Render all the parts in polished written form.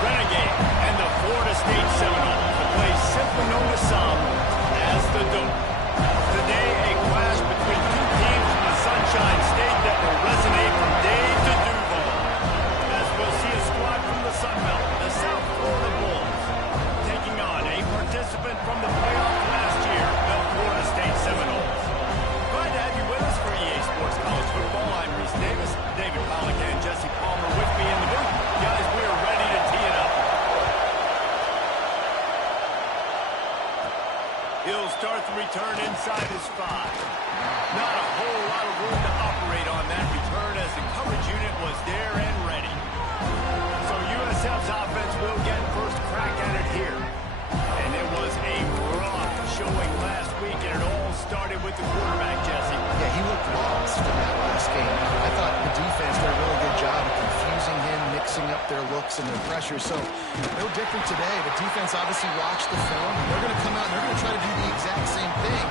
Renegade, and the Florida State Seminoles, the place simply known to some as the Dome. Today, a clash between two teams from the Sunshine State that will resonate from Dade to Duval. As we'll see a squad from the Sun Belt, the South Florida Bulls, taking on a participant from the playoff last year, the Florida State Seminoles. Glad to have you with us for EA Sports College Football. I'm Reese Davis, David Pollack and Jesse Palmer with me in the booth. Guys, we are ready to tee it up. He'll start the return inside his 5. Not a whole lot of room to operate on that return as the coverage unit was there and ready. So USF's offense will get first crack at it here. And it was a rough showing last week, and it all started with the quarterback, Jesse. Yeah, he looked lost in that last game. I thought the defense did a really good job of confusing him, mixing up their looks and their pressure. So no different today. The defense obviously watched the film, and they're going to come out and they're going to try to do the exact same thing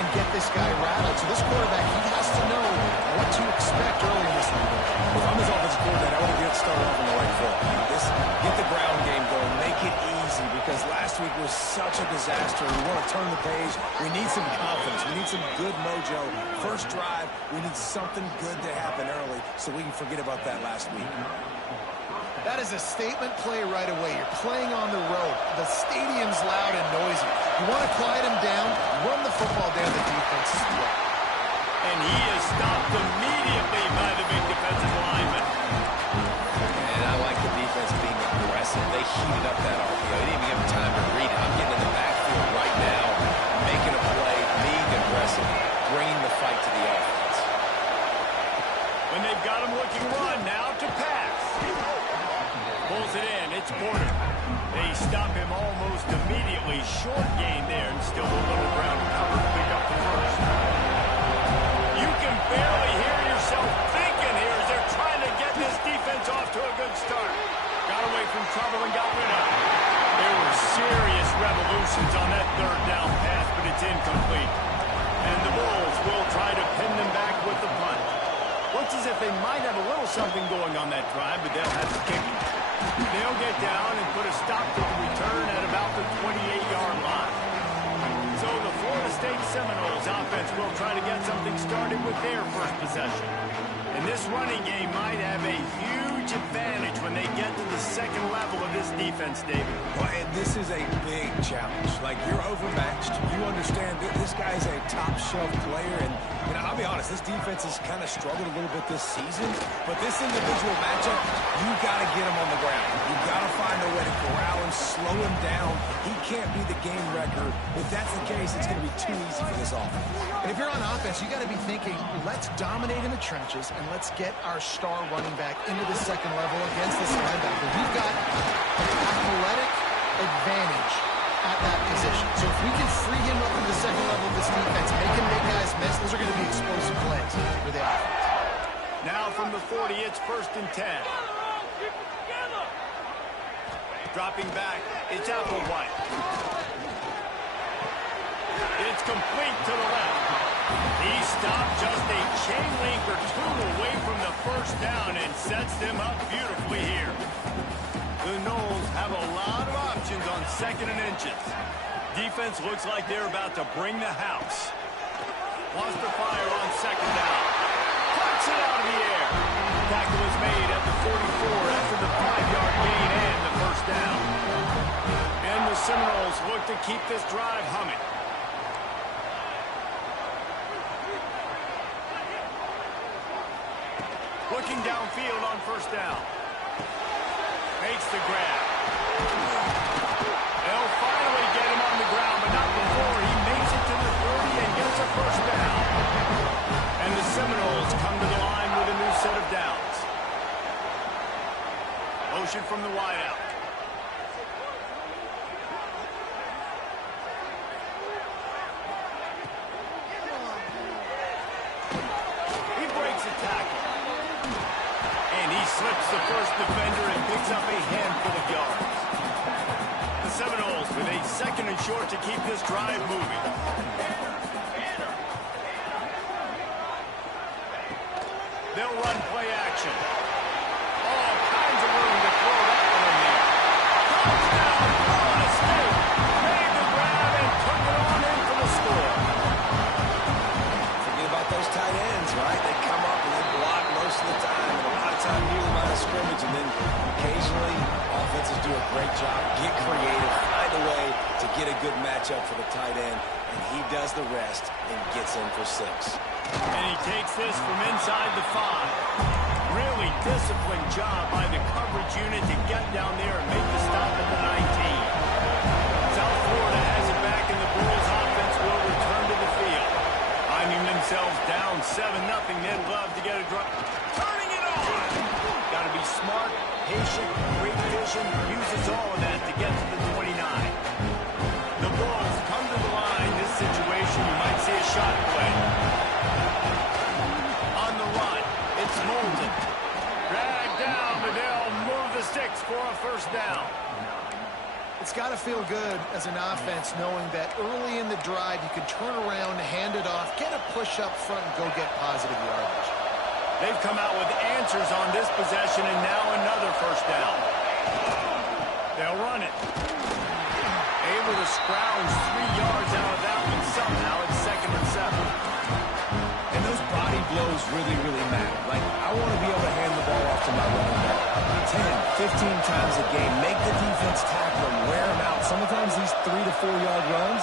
and get this guy rattled. So this quarterback, he has to know what to expect early in this game. If I'm his offensive coordinator, I want to get started off on the right foot. Get the ground game going. Make it easy, because last week was such a disaster. We want to turn the page. We need some confidence. We need some good mojo. First drive, we need something good to happen early so we can forget about that last week. That is a statement play right away. You're playing on the road. The stadium's loud and noisy. You want to quiet him down, run the football down the defense's throat. And he is stopped immediately by the big defensive lineman. And I like the defense being aggressive. They heated up that RPO. They didn't even give him time to read it. I'm getting in the backfield right now, making a play, being aggressive, bringing the fight to the offense. When they've got him looking run, now to pass. Pulls it in, it's Porter. They stop him almost immediately. Short gain there, and still a little ground to cover to pick up the first. You can barely hear yourself thinking here as they're trying to get this defense off to a good start. Got away from trouble and got rid of it. There were serious revolutions on that third down pass, but it's incomplete. And the Bulls will try to pin them back with the punt. Looks as if they might have a little something going on that drive, but they'll have to kick it. They'll get down and put a stop to the return at about the 28-yard line. So the Florida State Seminoles offense will try to get something started with their first possession. And this running game might have a huge advantage when they get to the second level of this defense, David. Well, and this is a big challenge. Like, you're overmatched. You understand that this guy's a top-shelf player. And I'll be honest, this defense has kind of struggled a little bit this season. But this individual matchup, you got to get him on the ground. You got to find a way to corral him, slow him down. He can't be the game wrecker. If that's the case, it's going to be too easy for this offense. And if you're on offense, you got to be thinking, let's dominate in the trenches and let's get our star running back into the second level against this linebacker. We've got an athletic advantage at that position. So if we can free him up into the second level of this defense, make him make guys miss, those are going to be explosive plays for the offense. Now from the 40, it's 1st and 10. Dropping back, it's Applewhite. It's complete to the left. He stopped just a chain link or two away from the first down and sets them up beautifully here. The Noles have a lot of options on 2nd and inches. Defense looks like they're about to bring the house. Wants to fire on 2nd down. Plucks it out of the air. Tackle is made at the 44 after the 5-yard gain and the first down. And the Seminoles look to keep this drive humming. Looking downfield on 1st down. Makes the grab. They'll finally get him on the ground, but not before he makes it to the 30 and gets a first down. And the Seminoles come to the line with a new set of downs. Motion from the wideout. He breaks a tackle. And he slips the first defender and picks up a handful of yards. The Seminoles with a 2nd and short to keep this drive moving. They'll run play action. All kinds of room do a great job, get creative, find a way to get a good matchup for the tight end, and he does the rest and gets in for 6. And he takes this from inside the 5. Really disciplined job by the coverage unit to get down there and make the stop at the 19. South Florida has it back, and the Bulls offense will return to the field. Finding themselves down 7-0, they'd love to get a drive. Turning it on! Got to be smart, patient, great vision, uses all of that to get to the 29. The Bulls come to the line. This situation, you might see a shot play. On the run, it's Moulton. Dragged down, but they'll move the sticks for a first down. It's got to feel good as an offense knowing that early in the drive you can turn around, hand it off, get a push up front, and go get positive yardage. They've come out with answers on this possession, and now another first down. They'll run it. Able to scrounge 3 yards out of that one somehow. It's 2nd and 7. And those body blows really, really matter. Like, I want to be able to hand the ball off to my running back 10, 15 times a game. Make the defense tackle them, wear them out. Sometimes these 3 to 4 yard runs,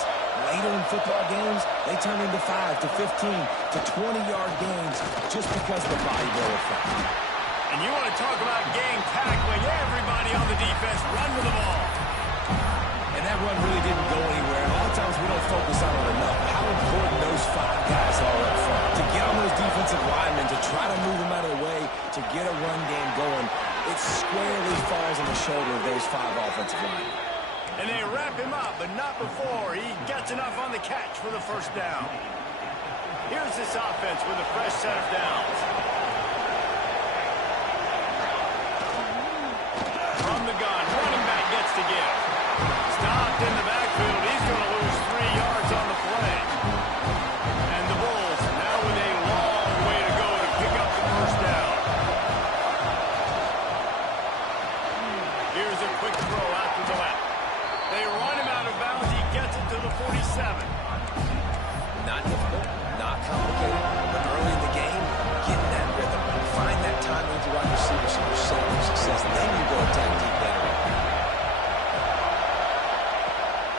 later in football games, they turn into 5 to 15 to 20-yard gains just because of the body blow effect. And you want to talk about gang tackling. Everybody on the defense run with the ball. And that run really didn't go anywhere. And a lot of times we don't focus on it enough. How important those 5 guys are up front. To get on those defensive linemen, to try to move them out of the way, to get a run game going, it squarely falls on the shoulder of those 5 offensive linemen. And they wrap him up, but not before he gets enough on the catch for the first down. Here's this offense with a fresh set of downs. From the gun, running back gets to give. Stopped in the backfield. He's going to lose 3 yards on the play. And the Bulls now with a long way to go to pick up the first down. Here's a quick throw out to the left. They run him out of bounds. He gets it to the 47. Not difficult, not complicated, but early in the game, get in that rhythm. Find that time with the wide receiver so you're set up for success. Then you go attack deep later on.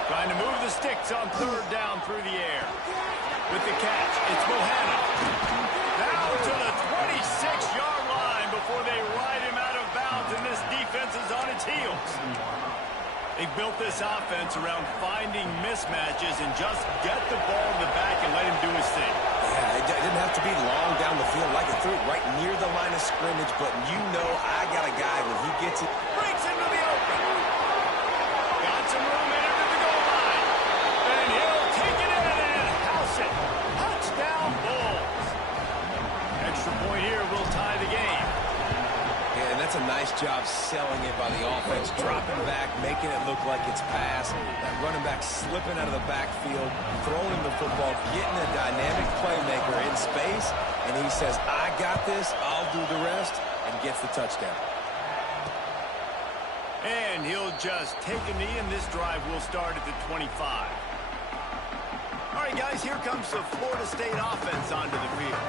Trying to move the sticks on 3rd down through the air. With the catch, it's Bohannon. Down to the 26-yard line before they ride him out of bounds, and this defense is on its heels. They built this offense around finding mismatches and just get the ball in the back and let him do his thing. Yeah, it didn't have to be long down the field. Like it threw it right near the line of scrimmage, but you know I got a guy when he gets it. Breaks into the open. Got some room in under the goal line. And he'll take it in and house it. Touchdown, Bulls. Extra point here will tie the game. Yeah, and that's a nice job selling it by the offense. Dropping back, making it look like it's pass. That running back slipping out of the backfield, throwing the football, getting a dynamic playmaker in space, and he says, I got this, I'll do the rest, and gets the touchdown. And he'll just take a knee, and this drive will start at the 25. All right, guys, here comes the Florida State offense onto the field.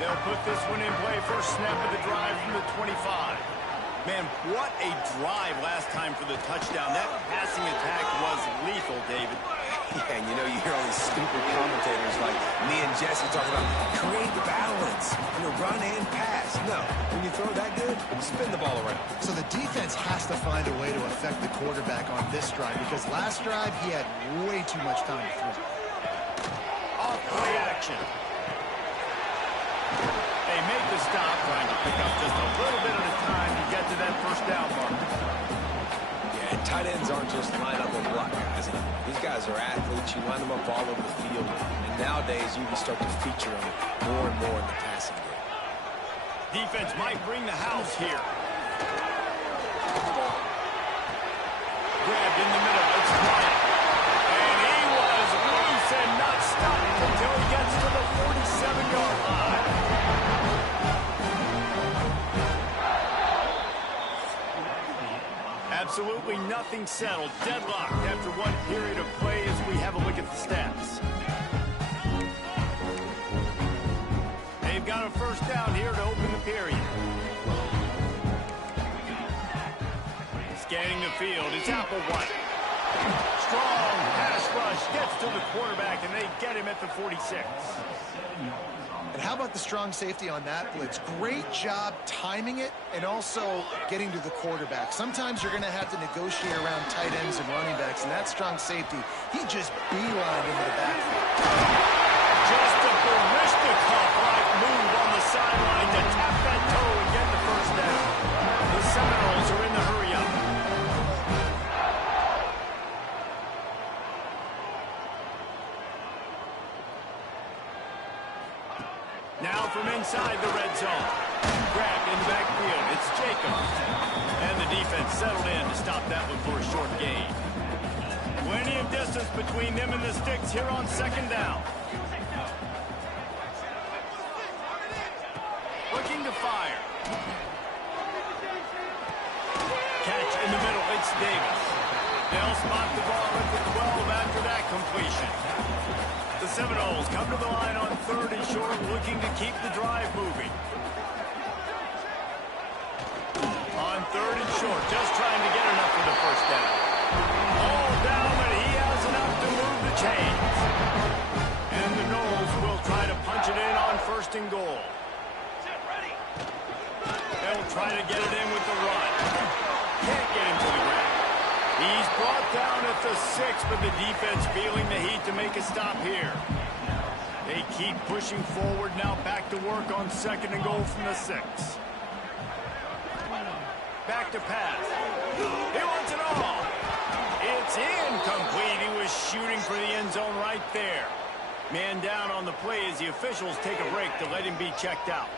They'll put this one in play. First snap of the drive from the 25. Man, what a drive last time for the touchdown. That passing attack was lethal, David. Yeah, and you know, you hear all these stupid commentators like me and Jesse talking about create balance, run and pass. No, when you throw that good, spin the ball around. So the defense has to find a way to affect the quarterback on this drive because last drive he had way too much time to throw. Off play action. They make the stop, trying to pick up just a little bit at a time to get to that first down mark. Yeah, and tight ends aren't just line up and block guys. These guys are athletes. You line them up all over the field. And nowadays, you can start to feature them more and more in the passing game. Defense might bring the house here. Grabbed in the middle. It's Bryant. And he was loose and not stopped until he gets to the 47-yard line. Absolutely nothing settled. Deadlocked after one period of play as we have a look at the stats. They've got a first down here to open the period. Scanning the field, it's Applewhite. Strong pass rush, gets to the quarterback, and they get him at the 46. And how about the strong safety on that blitz? Great job timing it and also getting to the quarterback. Sometimes you're going to have to negotiate around tight ends and running backs, and that strong safety, he just beelined into the backfield. Just a Barishnikov-like move on the sideline to tap that toe and get the first down. The Seminoles are in the hurry-up. Now from inside the red zone. Crack in the backfield. It's Jacobs. And the defense settled in to stop that one for a short gain. Plenty of distance between them and the sticks here on second down. Looking to fire. Catch in the middle. It's Davis. They'll spot the ball at the 12 after that completion. The Seminoles come to the line on 3rd and short, looking to keep the drive moving. On 3rd and short, just trying to get enough for the first down. All down, but he has enough to move the chains. And the Noles will try to punch it in on 1st and goal. They'll try to get it in with the run. Can't get him to the ground. He's brought down at the 6, but the defense feeling the heat to make a stop here. They keep pushing forward, now back to work on 2nd and goal from the 6. Back to pass. He wants it all. It's incomplete. He was shooting for the end zone right there. Man down on the play as the officials take a break to let him be checked out.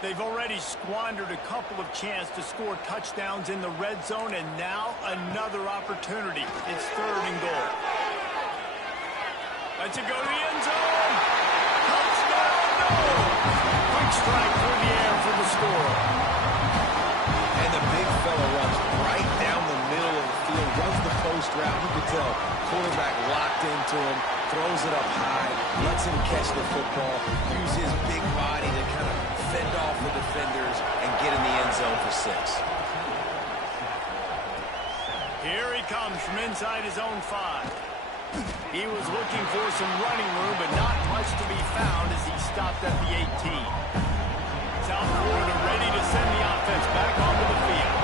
They've already squandered a couple of chances to score touchdowns in the red zone, and now another opportunity. It's 3rd and goal. Let's it go to the end zone. Touchdown, no! Quick strike through the air for the score. And the big fella runs right down the middle of the field, runs the post route. You can tell quarterback locked into him, throws it up high, lets him catch the football, use his big body to kind of fend off the defenders and get in the end zone for 6. Here he comes from inside his own 5. He was looking for some running room, but not much to be found as he stopped at the 18. South Florida ready to send the offense back onto the field.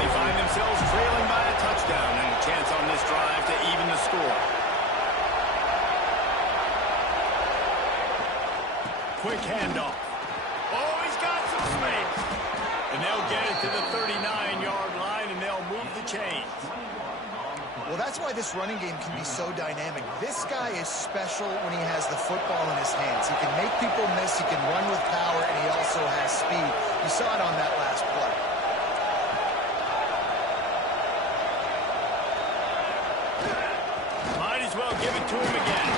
They find themselves trailing by a touchdown and a chance on this drive to even the score. Quick handoff. Oh, he's got some space. And they'll get it to the 39-yard line, and they'll move the chains. Well, that's why this running game can be so dynamic. This guy is special when he has the football in his hands. He can make people miss, he can run with power, and he also has speed. You saw it on that last play. Might as well give it to him again.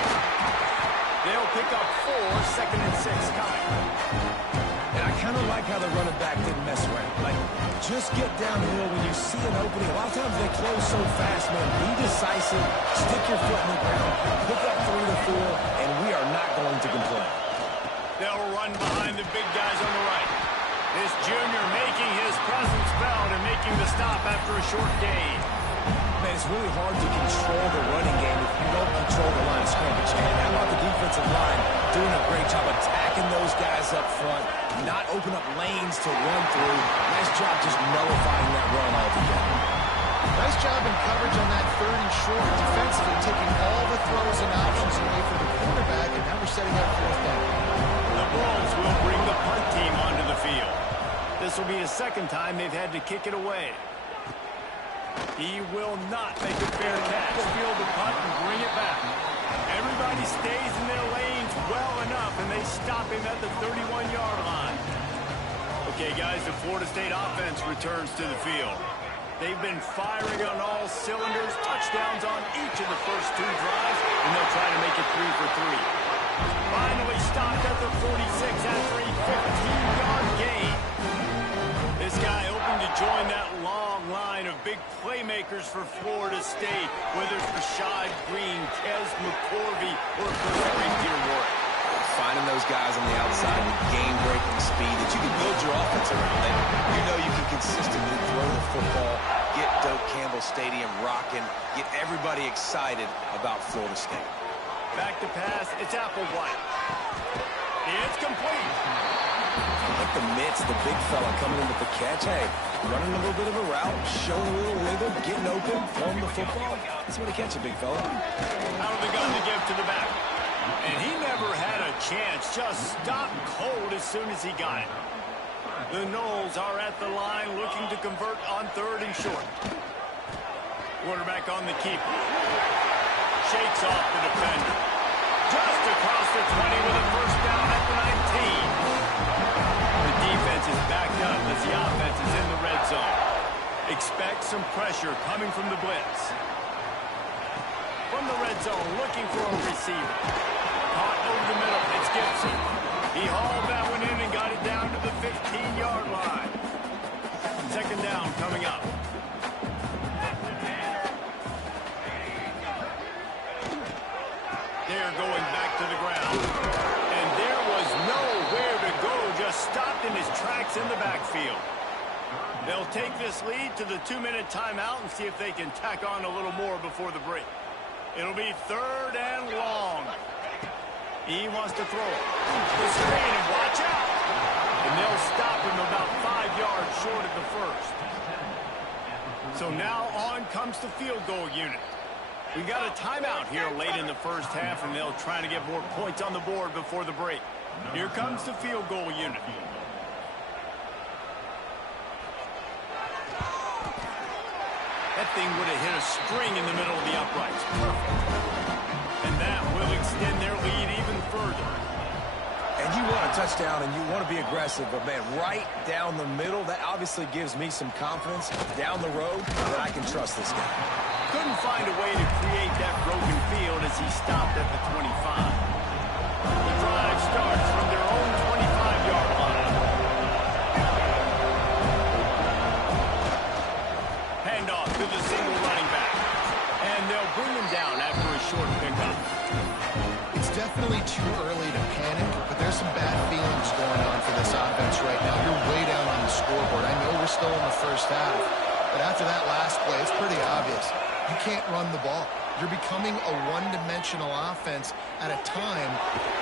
They'll pick up 4, 2nd and 6 coming. And I kind of like how the running back didn't mess around. Like, just get downhill when you see an opening. A lot of times they close so fast, man. Be decisive, stick your foot in the ground, pick up 3 to 4, and we are not going to complain. They'll run behind the big guys on the right. This junior making his presence felt and making the stop after a short gain. Man, it's really hard to control the running game if you don't control the line of scrimmage. And how about the defensive line doing a great job attacking those guys up front, not open up lanes to run through. Nice job just nullifying that run altogether. Nice job in coverage on that 3rd and short. Defensively taking all the throws and options away from the quarterback, and now we're setting up 4th down. The Bulls will bring the punt team onto the field. This will be the 2nd time they've had to kick it away. He will not make a fair catch. Field the punt and bring it back. Everybody stays in their lanes well enough, and they stop him at the 31-yard line. Okay, guys, the Florida State offense returns to the field. They've been firing on all cylinders, touchdowns on each of the first 2 drives, and they'll try to make it 3 for 3. Finally stopped at the 46 after a 15-yard gain. This guy hoping to join that long line of big playmakers for Florida State, whether it's Rashad Green, Kez McCorvey, or Xavier Warren. Finding those guys on the outside with game-breaking speed that you can build your offense around. And you know you can consistently throw the football, get Doak Campbell Stadium rocking, get everybody excited about Florida State. Back to pass. It's Applewhite. It's complete. Like the mitts, the big fella coming in with the catch. Hey, running a little bit of a route, showing a little wiggle, getting open, throwing the football. That's what he catch it, big fella. Out of the gun to give to the back. And he never had a chance. Just stopped cold as soon as he got it. The Noles are at the line looking to convert on 3rd and short. Quarterback on the keeper. Shakes off the defender. Just across the 20 with a first down at the 19. The defense is backed up as the offense is in the red zone. Expect some pressure coming from the blitz. From the red zone, looking for a receiver. Caught over the middle. It's Gibson. He hauled that one in and got it down to the 15-yard line. 2nd down coming up. They're going back to the ground. And there was nowhere to go. Just stopped in his tracks in the backfield. They'll take this lead to the 2-minute timeout and see if they can tack on a little more before the break. It'll be 3rd and long. He wants to throw it. The screen, and watch out. And they'll stop him about 5 yards short of the first. So now on comes the field goal unit. We got a timeout here late in the first half, and they'll try to get more points on the board before the break. Here comes the field goal unit. That thing would have hit a string in the middle of the uprights. Perfect. And that will extend their lead even further. And you want a touchdown and you want to be aggressive, but man, right down the middle, that obviously gives me some confidence down the road that I can trust this guy. Couldn't find a way to create that broken field as he stopped at the 25. The drive starts from their own 25-yard line. Handoff to the single running back. And they'll bring him down after a short pickup. It's definitely too early to panic, but there's some bad feelings going on for this offense right now. You're way down on the scoreboard. I know we're still in the first half, but after that last play, it's pretty obvious. You can't run the ball. You're becoming a one-dimensional offense at a time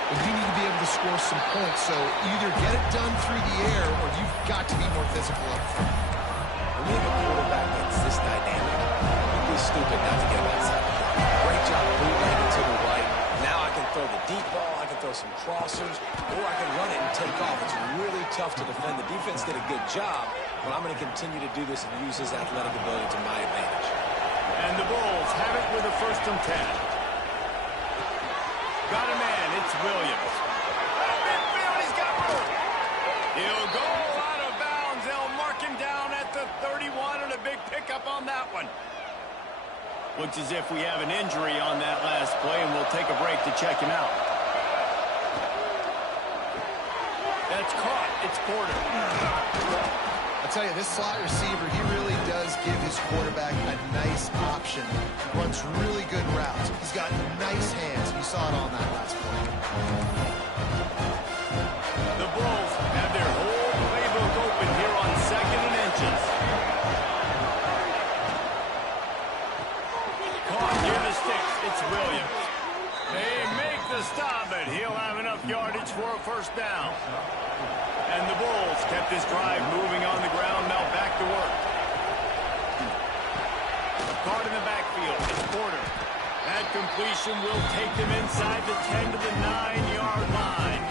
when you need to be able to score some points. So either get it done through the air or you've got to be more physical up front. When you have a quarterback that's this dynamic, you'd be stupid not to get him outside. Great job bootlegging to the right. Now I can throw the deep ball, I can throw some crossers, or I can run it and take off. It's really tough to defend. The defense did a good job, but I'm going to continue to do this and use his athletic ability to my advantage. And the Bulls have it with a 1st and 10. Got a man, it's Williams. Midfield, he's got room. He'll go out of bounds. They'll mark him down at the 31, and a big pickup on that one. Looks as if we have an injury on that last play, and we'll take a break to check him out. That's caught. It's Porter. I'll tell you, this slot receiver, he really does give his quarterback a nice option. Runs really good routes. He's got nice hands. You saw it on that last play. The Bulls have their whole playbook open here on 2nd and inches. Caught near the sticks. It's Williams. They make the stop, but he'll have enough yardage for a 1st down. And the Bulls kept this drive moving on the ground. Now back to work. Caught in the backfield. It's Porter. That completion will take them inside the 10 to the 9-yard line.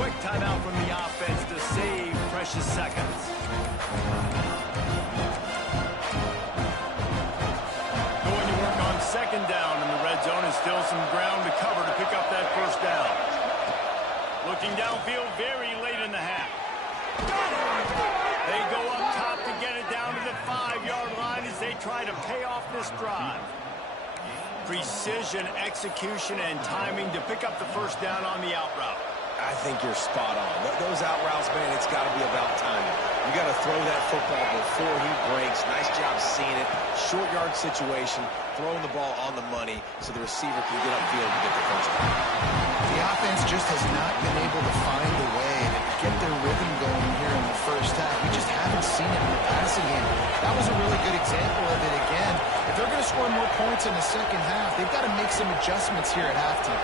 Quick timeout from the offense to save precious seconds. Going to work on 2nd down in the red zone, and still some ground to cover to pick up that 1st down. Looking downfield very late in the half. They go up top to get it down to the 5-yard line as they try to pay off this drive. Precision, execution, and timing to pick up the 1st down on the out route. I think you're spot on. Those out routes, man, it's got to be about timing. You got to throw that football before he breaks. Nice job seeing it. Short yard situation, throwing the ball on the money so the receiver can get upfield and get the 1st down. The offense just has not been able to find a way to get their rhythm going here in the first half. We just haven't seen it in the passing game. That was a really good example of it again. If they're going to score more points in the second half, they've got to make some adjustments here at halftime.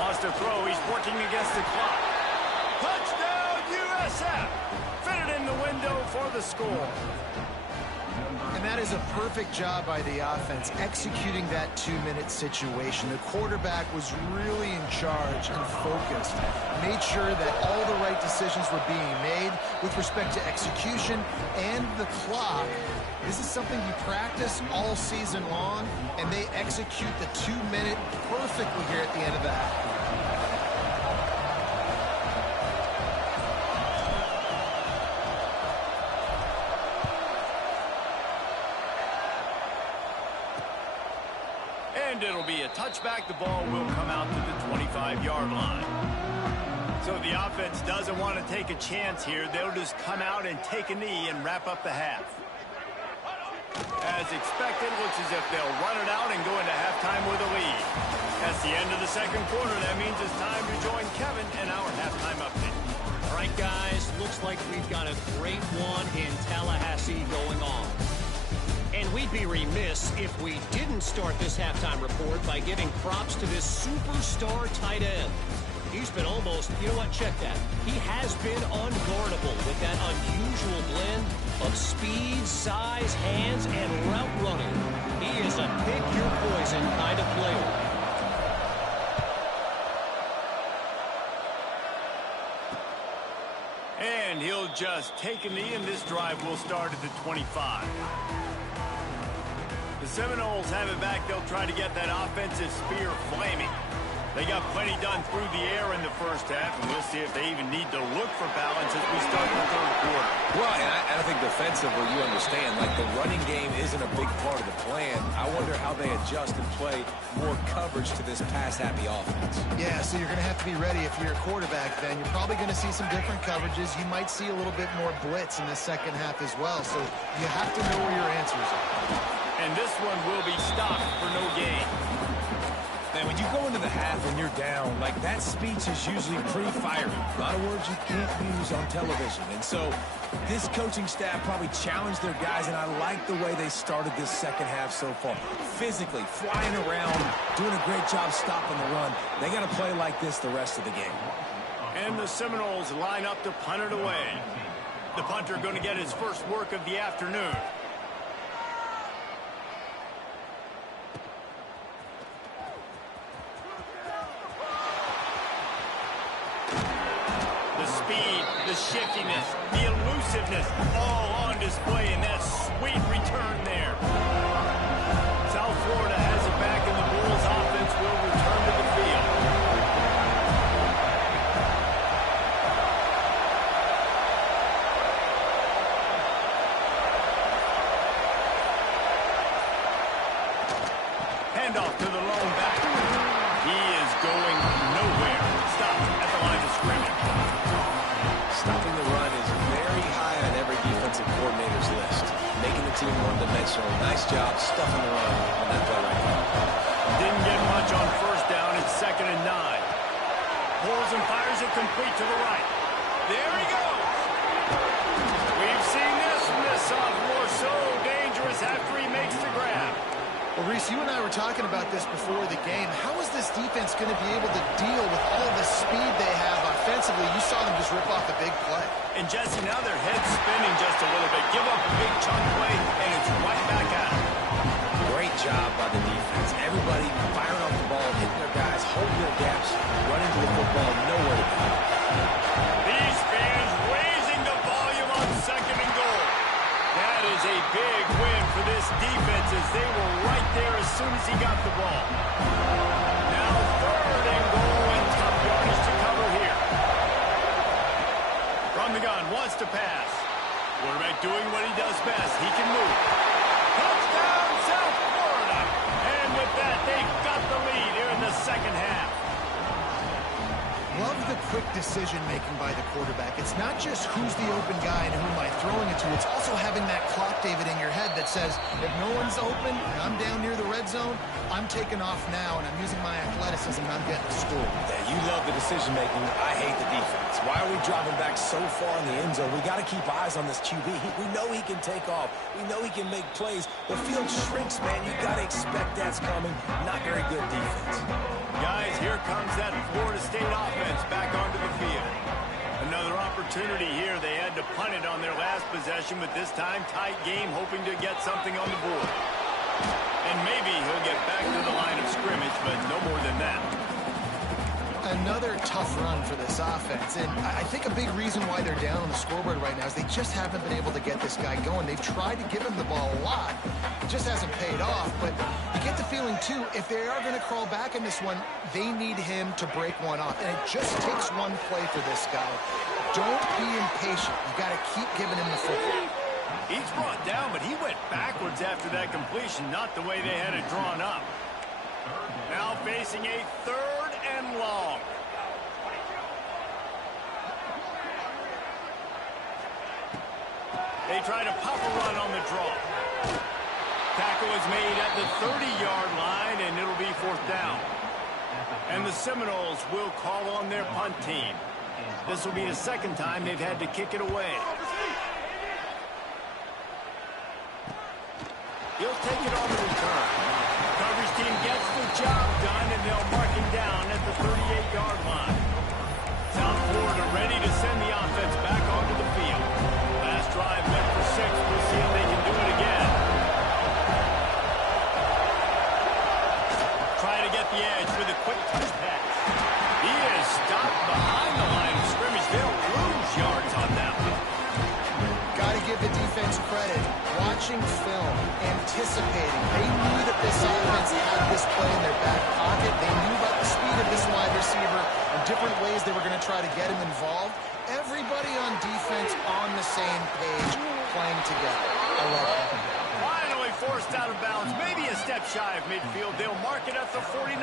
Lost a throw. He's working against the clock. Touchdown, USF! Fitted in the window for the score. And that is a perfect job by the offense, executing that 2-minute situation. The quarterback was really in charge and focused. Made sure that all the right decisions were being made with respect to execution and the clock. This is something you practice all season long, and they execute the 2-minute perfectly here at the end of the half. And it'll be a touchback. The ball will come out to the 25-yard line. So the offense doesn't want to take a chance here. They'll just come out and take a knee and wrap up the half. As expected, looks as if they'll run it out and go into halftime with a lead. That's the end of the second quarter. That means it's time to join Kevin and our halftime update. All right, guys, looks like we've got a great one in Tallahassee going on. And we'd be remiss if we didn't start this halftime report by giving props to this superstar tight end. He's been almost, you know what, check that. He has been unguardable with that unusual blend of speed, size, hands, and route running. He is a pick-your-poison kind of player. And he'll just take a knee, and this drive will start at the 25. The Seminoles have it back. They'll try to get that offensive spear flaming. They got plenty done through the air in the first half, and we'll see if they even need to look for balance as we start the third quarter. Well, and I think defensively, you understand, like the running game isn't a big part of the plan. I wonder how they adjust and play more coverage to this pass-happy offense. Yeah, so you're going to have to be ready if you're a quarterback then. You're probably going to see some different coverages. You might see a little bit more blitz in the second half as well, so you have to know where your answers are. And this one will be stopped for no gain. Man, when you go into the half and you're down, like that speech is usually pretty fiery. A lot of words you can't use on television. And so this coaching staff probably challenged their guys, and I like the way they started this second half so far. Physically, flying around, doing a great job stopping the run. They got to play like this the rest of the game. And the Seminoles line up to punt it away. The punter going to get his first work of the afternoon. The shiftiness, the elusiveness, all on display in that sweet return there. South Florida has it back, and the Bulls offense will return to the field. Handoff to the lone back. He is going nowhere. Stop at the line of scrimmage. Stopping the run is very high on every defensive coordinator's list. Making the team one-dimensional. Nice job stuffing the run on that play right now. Didn't get much on first down. It's 2nd and 9. Pulls and fires it complete to the right. There he goes. We've seen this from this sophomore. So dangerous after he makes the grab. Well, Reese, you and I were talking about this before the game. How is this defense going to be able to deal with all the speed they have offensively? You saw them just rip off the big play. And Jesse, now their head's spinning just a little bit. Give up a big chunk play, and it's right back at them. Great job by the defense. Everybody firing off the ball, hitting their guys, holding their gaps, running to the football, nowhere to go. These fans raising the volume on 2nd and goal. That is a big win for this defense as they were right there as soon as he got the ball. Now 3rd and goal and tough yardage to cover here. From the gun, wants to pass. Quarterback doing what he does best. He can move. Touchdown, South Florida. And with that, they've got the lead here in the second half. Love the quick decision. decision-making by the quarterback. It's not just who's the open guy and who am I throwing it to. It's also having that clock, David, in your head that says, if no one's open and I'm down near the red zone, I'm taking off now, and I'm using my athleticism, and I'm getting to school. Yeah, you love the decision-making. I hate the defense. Why are we dropping back so far in the end zone? We got to keep eyes on this QB. We know he can take off. We know he can make plays. The field shrinks, man. You got to expect that's coming. Not very good defense. Guys, here comes that Florida State offense back onto the field. Another opportunity here. They had to punt it on their last possession, but this time tight game, hoping to get something on the board. And maybe he'll get back to the line of scrimmage, but no more than that. Another tough run for this offense, and I think a big reason why they're down on the scoreboard right now is they just haven't been able to get this guy going. They've tried to give him the ball a lot. It just hasn't paid off, but you get the feeling, too, if they are going to crawl back in this one, they need him to break one off, and it just takes one play for this guy. Don't be impatient. You got to keep giving him the football. He's brought down, but he went backwards after that completion, not the way they had it drawn up. Now facing a 3rd and long. They try to pop a run on the draw. Tackle is made at the 30-yard line, and it'll be 4th down. And the Seminoles will call on their punt team. This will be the 2nd time they've had to kick it away. He'll take it on the return. Coverage team gets the job done, and they'll mark him down at the 38-yard line. South Florida ready to send the offense back onto the field. Last drive went for 6. We'll see if they can do it again. Try to get the edge with a quick touch pass. He is stopped behind the line of scrimmage. They'll lose yards on that one. Got to give the defense credit. Watching film, anticipating. They knew that this offense had this play in their back pocket. They knew about the speed of this wide receiver and different ways they were going to try to get him involved. Everybody on defense on the same page, playing together. I love it. Finally forced out of bounds. Maybe a step shy of midfield. They'll mark it at the 49.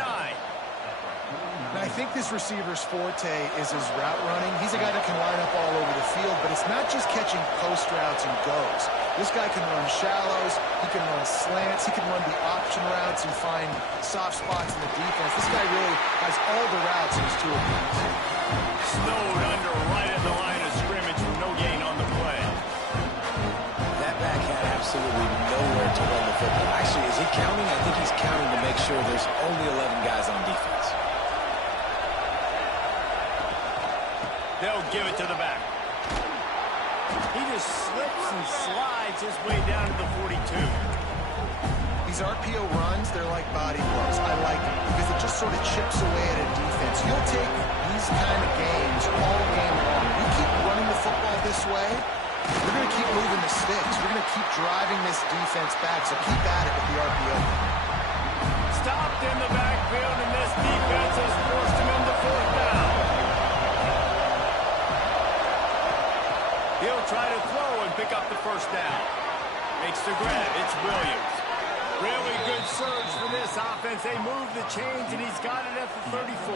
And I think this receiver's forte is his route running. He's a guy that can line up all over the field, but it's not just catching post routes and goes. This guy can run shallows, he can run slants, he can run the option routes and find soft spots in the defense. This guy really has all the routes in his toolbox. Snowed under right at the line of scrimmage with no gain on the play. That back had absolutely nowhere to run the football. Actually, is he counting? I think he's counting to make sure there's only 11 guys on defense. They'll give it to the back. He just slips and slides his way down to the 42. These RPO runs, they're like body blows. I like them because it just sort of chips away at a defense. You'll take these kind of games all game long. You keep running the football this way, we're going to keep moving the sticks. We're going to keep driving this defense back, so keep at it with the RPO. Stopped in the backfield, and this defense has forced him into 4th down. He'll try to throw and pick up the 1st down. Makes the grab. It's Williams. Really good surge for this offense. They move the chains, and he's got it at the 34.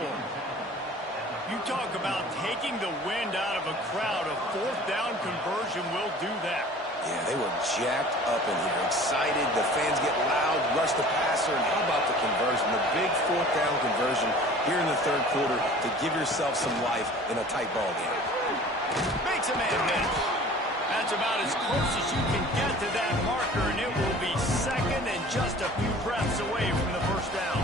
You talk about taking the wind out of a crowd. A 4th down conversion will do that. Yeah, they were jacked up in here, excited. The fans get loud, rush the passer, and how about the conversion? The big 4th down conversion here in the 3rd quarter to give yourself some life in a tight ball game. Makes a man miss. That's about as close as you can get to that marker, and it will be 2nd and just a few breaths away from the 1st down.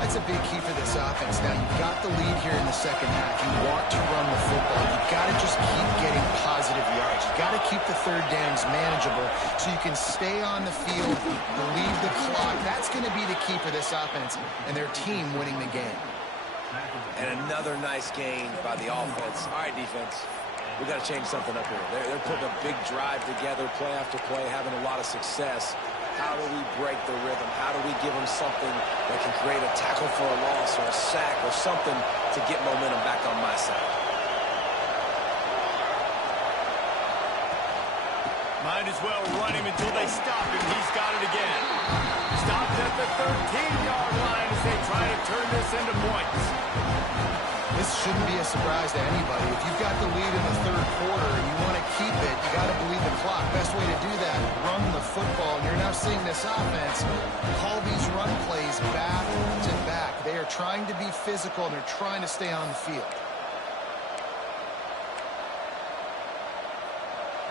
That's a big key for this offense. Now, you've got the lead here in the 2nd half. You want to run the football. You've got to just keep getting positive yards. You've got to keep the 3rd downs manageable so you can stay on the field, relieve the clock. That's going to be the key for this offense and their team winning the game. And another nice gain by the offense. All right, defense, we got to change something up here. They're putting a big drive together, play after play, having a lot of success. How do we break the rhythm? How do we give them something that can create a tackle for a loss or a sack or something to get momentum back on my side? Might as well run him until they stop him. He's got it again. Stopped at the 13-yard line as they try to turn this into points. This shouldn't be a surprise to anybody. If you've got the lead in the third quarter and you want to keep it, you got to believe the clock. Best way to do that, run the football. And you're now seeing this offense call these run plays back to back. They are trying to be physical, and they're trying to stay on the field.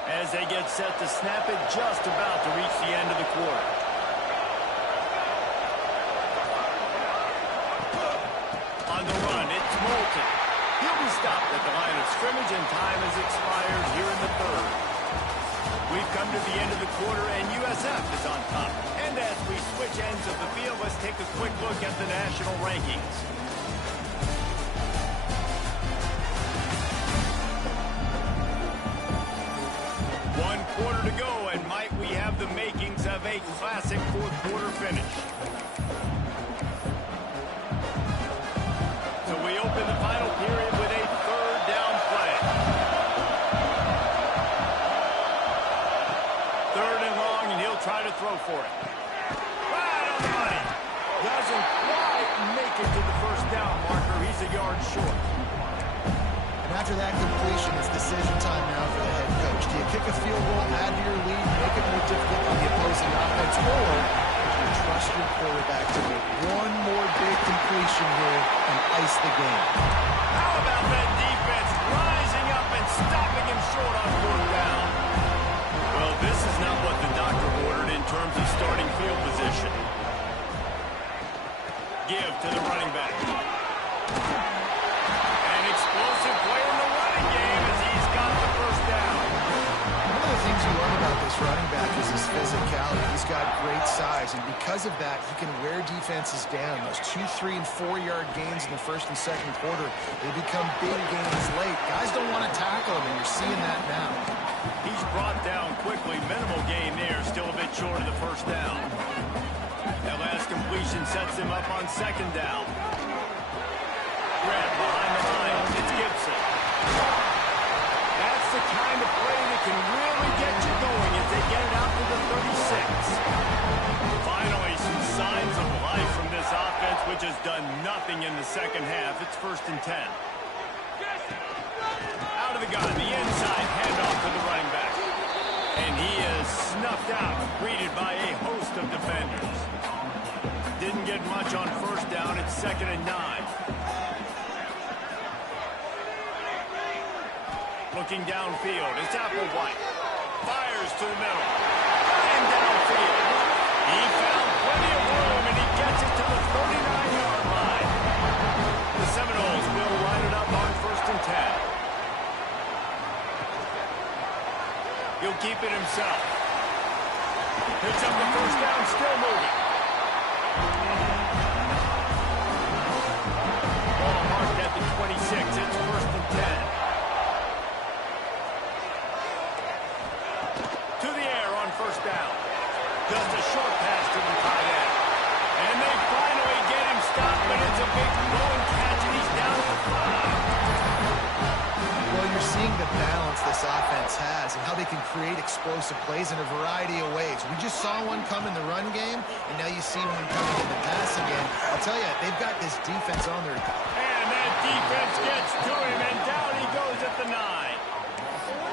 As they get set to snap it, just about to reach the end of the quarter. On the run, it's Moulton. He'll be stopped at the line of scrimmage, and time has expired here in the third. We've come to the end of the quarter, and USF is on top. And as we switch ends of the field, let's take a quick look at the national rankings. One quarter to go, and might we have the makings of a classic fourth quarter finish. So we open the final period with a third down play. Third and long, and he'll try to throw for it. Right on the money. Doesn't quite make it to the first down marker. He's a yard short. And after that completion, it's decision time now for the head coach. Do you kick a field goal, add to your lead, make it more difficult on the opposing offense, or do you trust your quarterback to make one more big completion here and ice the game? How about that defense rising up and stopping him short on fourth down? Well, this is not what the doctor ordered in terms of starting field position. Give to the running back. An explosive play in the running game as he's got the first down. One of the things you love about this running back is his physicality. He's got great size, and because of that, he can wear defenses down. Those 2, 3, and 4-yard gains in the first and second quarter, they become big gains late. Guys don't want to tackle him, and you're seeing that now. He's brought down quickly. Minimal gain there. Still a bit short of the first down. That last completion sets him up on second down. Grant behind the line. It's Gibson. That's the kind of play that can really get you going as they get it out to the 36. Finally, some signs of life from this offense, which has done nothing in the second half. It's 1st and 10. Out of the gun, the inside handoff to the running back. And he is snuffed out, greeted by a host of defenders. Didn't get much on first down. It's 2nd and 9. Looking downfield, it's Applewhite. Fires to the middle. And downfield. He found plenty of room, and he gets it to the 39-yard line. The Seminoles will line it up on 1st and 10. He'll keep it himself. Picks up the first down, still moving. Ball marked at the 26. It's 1st and 10. To the air on first down. Just a short pass to the tight end. And they finally get him stopped, but it's a big blowing catch, and he's down at the 5. Well, you're seeing the balance this offense has and how they can create explosive plays in a variety of ways. We just saw one come in the run game, and now you see one coming in the passing game. I'll tell you, they've got this defense on their... And that defense gets to him, and down he goes at the 9.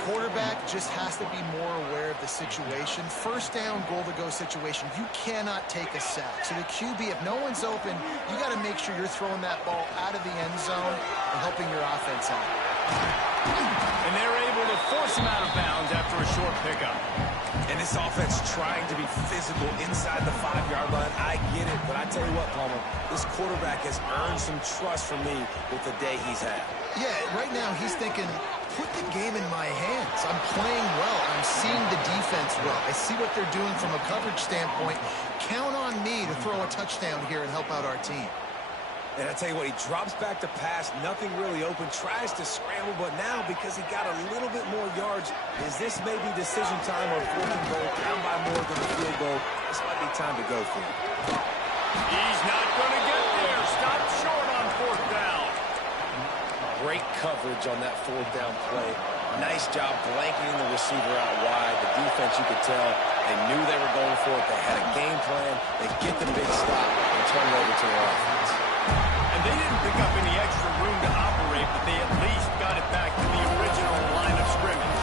Quarterback just has to be more aware of the situation. First down, goal-to-go situation, you cannot take a sack. So the QB, if no one's open, you got to make sure you're throwing that ball out of the end zone and helping your offense out. And they're able to force him out of bounds after a short pickup. And this offense trying to be physical inside the 5-yard line. I get it, but I tell you what, Palmer, this quarterback has earned some trust from me with the day he's had. Yeah, right now he's thinking, put the game in my hands. I'm playing well. I'm seeing the defense well. I see what they're doing from a coverage standpoint. Count on me to throw a touchdown here and help out our team. And I tell you what, he drops back to pass, nothing really open, tries to scramble, but now because he got a little bit more yards, is this maybe decision time or 4th and goal, down by more than a field goal? This might be time to go for him. He's not going to get there. Stopped short on 4th down. Great coverage on that 4th down play. Nice job blanketing the receiver out wide. The defense, you could tell, they knew they were going for it. They had a game plan. They get the big stop and turn it over to their offense. And they didn't pick up any extra room to operate, but they at least got it back to the original line of scrimmage.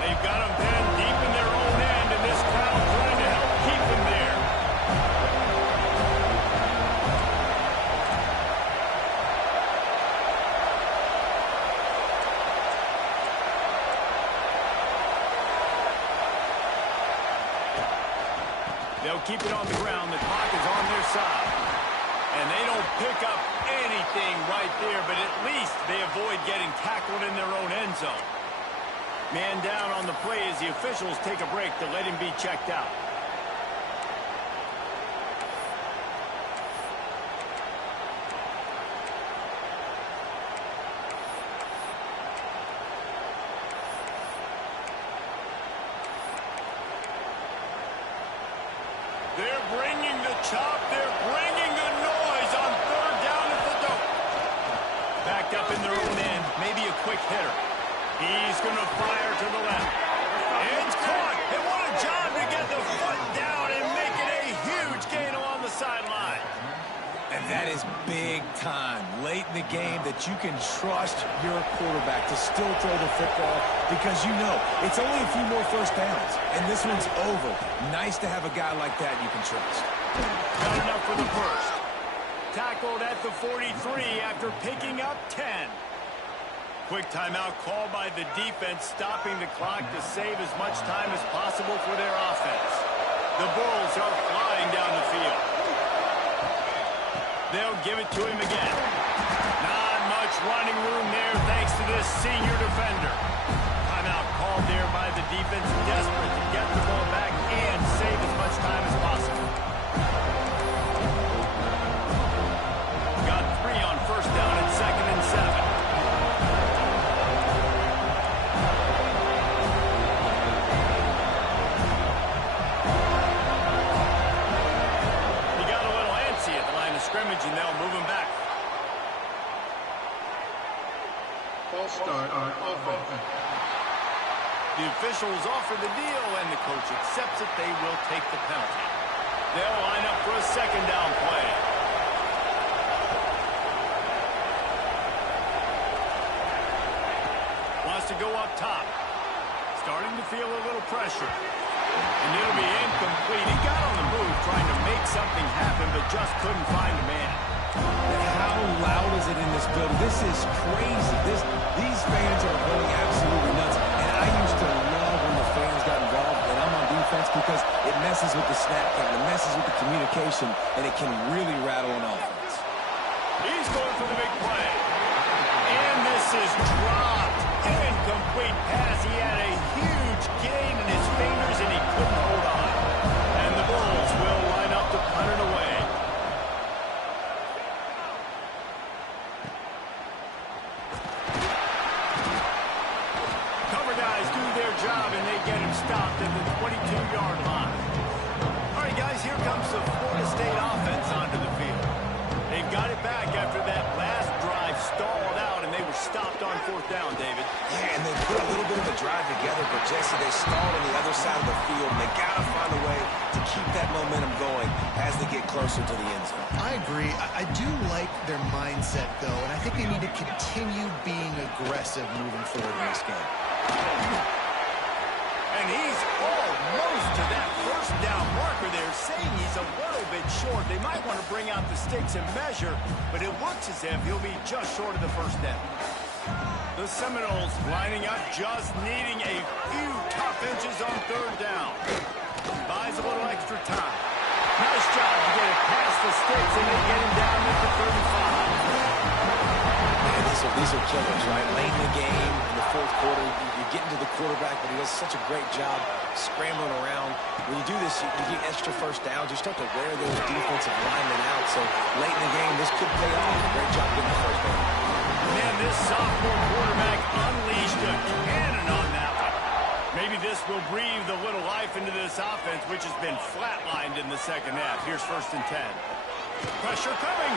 They've got them pinned deep in their own end, and this crowd trying to help keep them there. They'll keep it on the ground. The clock is on their side. And they don't pick up anything right there, but at least they avoid getting tackled in their own end zone. Man down on the play as the officials take a break to let him be checked out. They're bringing the chop. They're bringing the noise on third down at the dope. Backed up in their own end. Maybe a quick hitter. He's going to fire to the left. It's caught. And what a job to get the foot down and make it a huge gain along the sideline. And that is big time late in the game that you can trust your quarterback to still throw the football because you know it's only a few more first downs. And this one's over. Nice to have a guy like that you can trust. Not enough for the first. Tackled at the 43 after picking up 10. Quick timeout called by the defense, stopping the clock to save as much time as possible for their offense. The Bulls are flying down the field. They'll give it to him again. Not much running room there thanks to this senior defender. Timeout called there by the defense, desperate to get the ball back and save as much time as possible. Got 3 on first down at 2nd and 7. Scrimmage, and they'll move him back. False start on offense. The officials offer the deal, and the coach accepts it. They will take the penalty. They'll line up for a second down play. Wants to go up top. Starting to feel a little pressure. And it'll be incomplete. He got on the move trying to make something happen, but just couldn't find a man. How loud is it in this building? This is crazy. These fans are going absolutely nuts. And I used to love when the fans got involved, and I'm on defense because it messes with the snap count, it messes with the communication, and it can really rattle an offense. He's going for the big play. And this is dropped. Incomplete pass. He had a huge gain in his fingers, and he couldn't hold on. And the Bulls will line up to punt it away. Cover guys do their job, and they get him stopped at the 22-yard line. All right, guys, here comes the Florida State offense onto the field. They've got it back after that last drive stalled out, and they were stopped on fourth down, David. Yeah, and they put a little bit of a drive together, but Jesse, they stalled on the other side of the field, and they got to find a way to keep that momentum going as they get closer to the end zone. I agree. I do like their mindset, though, and I think they need to continue being aggressive moving forward in this game. And he's almost to that first down marker there, saying he's a little bit short. They might want to bring out the sticks and measure, but it looks as if he'll be just short of the first down. The Seminoles lining up, just needing a few tough inches on third down. Buys a little extra time. Nice job to get it past the sticks, and they get him down at the 35. Man, these are killers, right? Late in the game, in the fourth quarter, you're getting to the quarterback, but he does such a great job scrambling around. When you do this, you get extra first downs. You start to wear those defensive linemen out. So late in the game, this could pay off. Great job getting the first down. Man, this sophomore quarterback unleashed a cannon on that one. Maybe this will breathe a little life into this offense, which has been flatlined in the second half. Here's 1st and 10. Pressure coming.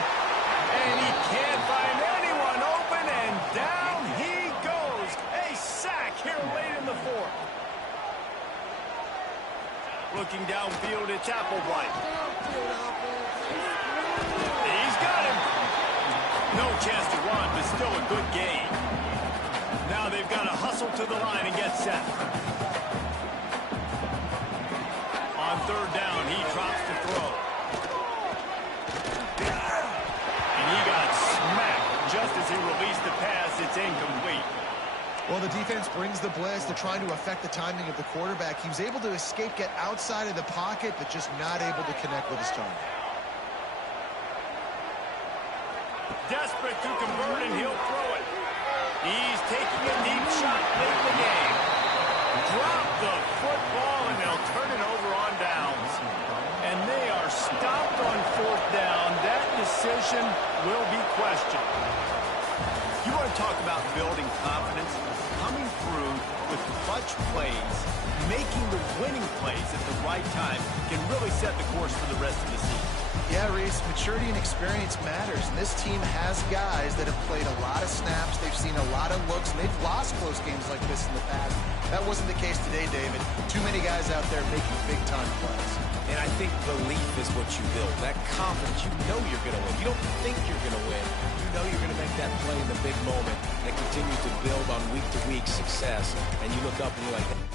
And he can't find anyone open, and down he goes. A sack here late in the fourth. looking downfield. It's Applewhite. He's got him. No chance to run, but still a good gain. Now they've got to hustle to the line and get set. On third down, he drops to throw. And he got smacked just as he released the pass. It's incomplete. Well, the defense brings the blitz. They're trying to affect the timing of the quarterback. He was able to escape, get outside of the pocket, but just not able to connect with his target. Desperate to convert, and he'll throw it. He's taking a deep shot late in the game. Drop the football, and they'll turn it over on downs. And they are stopped on fourth down. That decision will be questioned. You want to talk about building confidence? Coming through with clutch plays, making the winning plays at the right time can really set the course for the rest of the season. Yeah, Reese, maturity and experience matters. And this team has guys that have played a lot of snaps. They've seen a lot of looks, and they've lost close games like this in the past. That wasn't the case today, David. Too many guys out there making big-time plays. And I think belief is what you build. That confidence, you know you're going to win. You don't think you're going to win. You know you're going to make that play in the big moment that continues to build on week-to-week success. And you look up and you're like...